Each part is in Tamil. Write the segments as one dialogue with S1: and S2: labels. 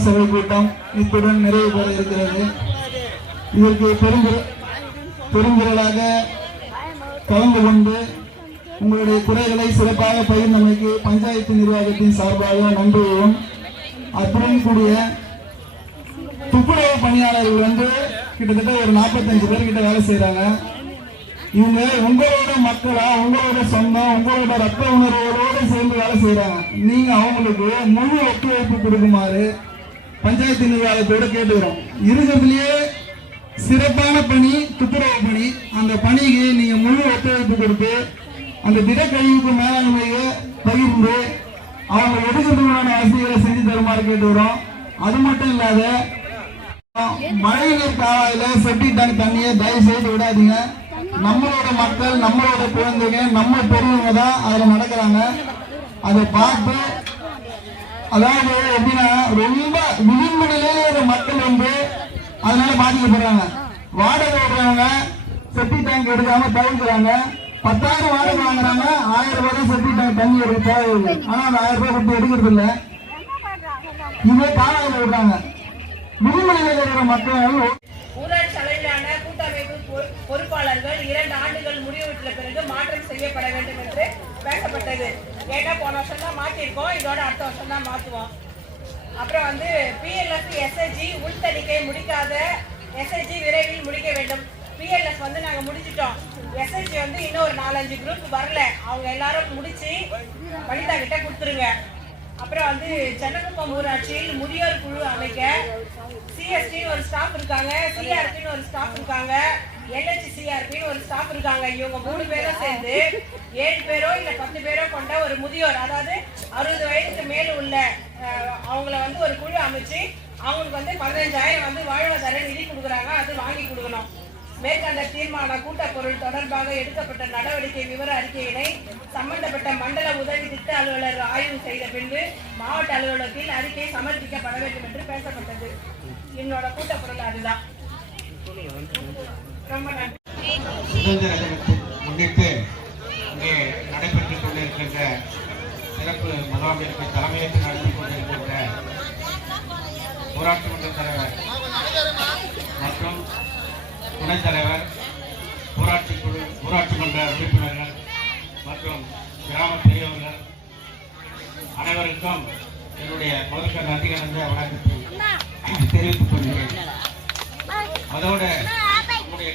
S1: சபை கூட்டம் இத்துடன் நிறைவு பெற இருக்கிறது. இதற்கு பெருங்குற பெருங்குரலாக கலந்து கொண்டு உங்களுடைய குறைகளை சிறப்பாக பகிர்ந்தமைக்கு பஞ்சாயத்து நிர்வாகத்தின் சார்பாக நன்றியையும் அத்துடன் கூடிய துப்புரவு பணியாளர்கள் வந்து கிட்டத்தட்ட ஒரு நாற்பத்தஞ்சு பேர் கிட்ட வேலை செய்கிறாங்க இவங்க உங்களோட மக்களா உங்களோட சொந்தம் உங்களோட ரத்த உணர்வுகளோட சேர்ந்து வேலை செய்கிறாங்க நீங்க அவங்களுக்கு முழு ஒத்துழைப்பு கொடுக்குமாறு பஞ்சாயத்து நிர்வாகத்தோட கேட்டுக்கிறோம். இருக்கிறதுலயே சிறப்பான பணி துப்புரவு பணி. அந்த பணிக்கு நீங்க முழு ஒத்துழைப்பு கொடுத்து அந்த திடக்கழிவுக்கு மேலாண்மையை பகிர்ந்து அவங்க எடுக்கிறதுக்கான வசதிகளை செஞ்சு தருமாறு கேட்டுக்கிறோம். அது மட்டும் இல்லாத மழைநீர் காவாயில செப்டி டேங்க் தண்ணியை தயவு செய்து விடாதீங்க. நம்மளோட மக்கள் நம்மளோட குழந்தைங்க நம்ம பெரியவங்க தான் அதுல நடக்கிறாங்க. அதை பார்த்து அதாவது எப்படின்னா ரொம்ப விளிம்பு நிலையில மக்கள் வந்து அதனால பாதிக்கப்படுறாங்க. வாடகை விடுறவங்க செப்டி டேங்க் எடுக்காம தவிர்க்கிறாங்க. பத்தாயிரம் வாடகை வாங்குறாங்க ஆயிரம் ரூபாய் தான் செப்டி டேங்க் தண்ணி எடுக்க தேவையில்லை. ஆனா அந்த ஆயிரம் ரூபாய் கொடுத்து எடுக்கிறது இல்லை. இதே காலையில் விடுறாங்க. விளிம்பு நிலையில இருக்கிற மக்கள்
S2: ஊராட்சி அளவிலான கூட்டமைப்பு பொறுப்பாளர்கள் இரண்டு ஆண்டுகள் முடிவுற்ற பிறகு மாற்றம் செய்யப்பட வேண்டும் என்று பேசப்பட்டது. லேட்டாக போன வருஷம் தான் மாற்றிருக்கோம் இதோட அடுத்த வருஷம் தான் மாற்றுவோம் அப்புறம் வந்து பிஎல்எஃப் எஸ்எஸ்ஜி உள்தணிக்கை முடிக்காத எஸ்எஸ்ஜி விரைவில் முடிக்க வேண்டும். பிஎல்எஃப் வந்து நாங்கள் முடிச்சிட்டோம். எஸ்எஸ்ஜி வந்து இன்னும் ஒரு நாலஞ்சு குரூப் வரல. அவங்க எல்லாரும் முடிச்சு வனிதா கிட்ட கொடுத்துருங்க. அப்புறம் வந்து சென்னகுப்பம் ஊராட்சியில் முதியோர் குழு அமைக்க சிஎஸ்டின்னு ஒரு ஸ்டாஃப் இருக்காங்க. சிஆர்பின்னு ஒரு ஸ்டாஃப் இருக்காங்க. எல்ஹெச்சிஆர்பின்னு ஒரு ஸ்டாஃப் இருக்காங்க. இவங்க மூணு பேரும் சேர்ந்து ஏழு பேரோ இல்லை பத்து பேரோ கொண்ட ஒரு முதியோர் அதாவது அறுபது வயதுக்கு மேல உள்ள அவங்கள வந்து ஒரு குழு அமைச்சு அவங்களுக்கு வந்து பதினஞ்சாயிரம் வந்து வாழ்வாதார நிதி கொடுக்குறாங்க. அது வாங்கி கொடுக்கணும். மேற்கண்ட தீர்மான கூட்டப்பொருள் தொடர்பாக எடுக்கப்பட்ட நடவடிக்கை விவர அறிக்கையினை சம்பந்தப்பட்ட மண்டல உதவி திட்ட அலுவலர் ஆய்வு செய்த பின்பு மாவட்ட அலுவலகத்தில் அறிக்கை சமர்ப்பிக்கப்பட வேண்டும் என்று பேசப்பட்டது. என்னோட கூட்டப்பொருள் அதுதான்.
S3: சுதந்திர தினத்தின் முன்னிட்டு இங்கே நடைபெற்றுக் கொண்டிருக்கின்ற சிறப்பு முகாமிற்கு தலைமையேற்று நடத்தி கொண்டிருக்கின்ற ஊராட்சி மன்ற தலைவர் மற்றும் துணைத் தலைவர் ஊராட்சி குழு ஊராட்சி மன்ற உறுப்பினர்கள் மற்றும் கிராம பெரியவர்கள் அனைவருக்கும் என்னுடைய முதற்க நன்றி கலந்த வணக்கத்தை தெரிவித்துக் கொள்கிறேன். அதோட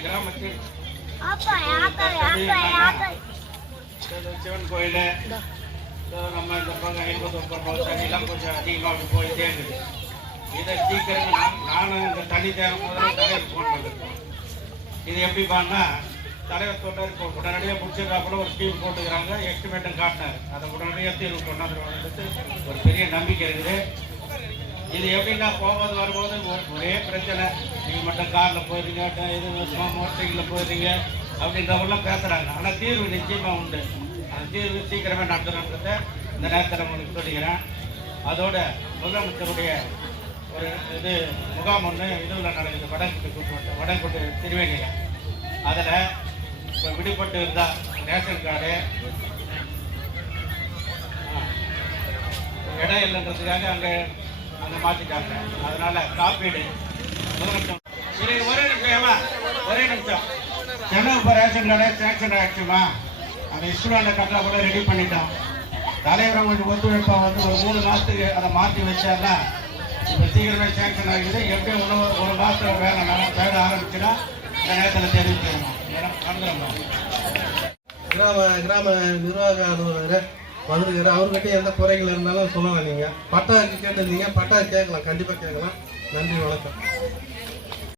S3: கிராமத்தில் சிவன் கோயில் நம்ம இந்த பக்கம் ஐம்பது பக்கம் தண்ணிலாம் கொஞ்சம் அதிகமாக போயிட்டே இருக்குது இதை சீக்கிரம் நான் நானும் இந்த தண்ணி தேவை முதல்ல தலைவர் ஃபோன் பண்ணிருக்கேன் இது எப்படி பண்ணா தலைவர் சொன்னார் இப்போ உடனடியாக முடிச்சிருக்காப்புல ஒரு ஸ்கீம் போட்டுக்கிறாங்க எஸ்டிமேட்டும் காட்டினார் அதை உடனடியாக தீர்வு கொண்டாந்துருவாங்க ஒரு பெரிய நம்பிக்கை இருக்குது இது எப்படின்னா போகும்போது வரும்போது ஒரே பிரச்சனை. நீங்கள் மட்டும் காரில் போயிருங்க இது மோட்டர் சைக்கிளில் போயிருங்க அப்படின்றவங்களாம் பேசுகிறாங்க ஆனால் தீர்வு நிச்சயமாக உண்டு. அந்த தீர்வு சீக்கிரமே நடத்துகிறோன்றத இந்த நேரத்தில் உங்களுக்கு சொல்லிக்கிறேன். அதோட முதலமைச்சருடைய ஒரு இது முகாம் ஒன்று இதுவில் நடக்குது வடக்குட்டு கூட்டு வடக்குட்டு திருவேணியில். அதில் இப்போ விடுபட்டு இருந்தால் ரேஷன் கார்டு இடம் இல்லைன்றதுக்காக அங்கே அங்கே மாற்றிட்டாங்க அதனால காப்பீடு. முதலமைச்சர் சரி ஒரே நிமிஷம் ஏமா. ஒரே நிமிஷம். சென்னை இப்போ ரேஷன் கடை சேங்ஷன் ஆகிடுச்சுமா அந்த இஸ்ரூலாண்ட கட்டளை கூட ரெடி பண்ணிட்டோம். தலைவர் கொஞ்சம் ஒத்துழைப்பா வந்து ஒரு மூணு மாதத்துக்கு அதை மாற்றி வச்சாருன்னா இப்போ சீக்கிரமே சேங்ஷன் ஆகிடுது எப்படியும் இன்னும் ஒரு மாதத்துல வேலை நல்லா தேட ஆரம்பிச்சுன்னா இந்த நேரத்தில் தெரிவிச்சிடணும் ஏன்னா
S4: கிராம கிராம நிர்வாக அலுவலர் வந்திருக்காரு அவர்கிட்ட எந்த குறைகள் இருந்தாலும் சொல்லலாம் நீங்கள் பட்டா கேட்டிருந்தீங்க பட்டா கேட்கலாம். கண்டிப்பாக கேட்கலாம். நன்றி வணக்கம்.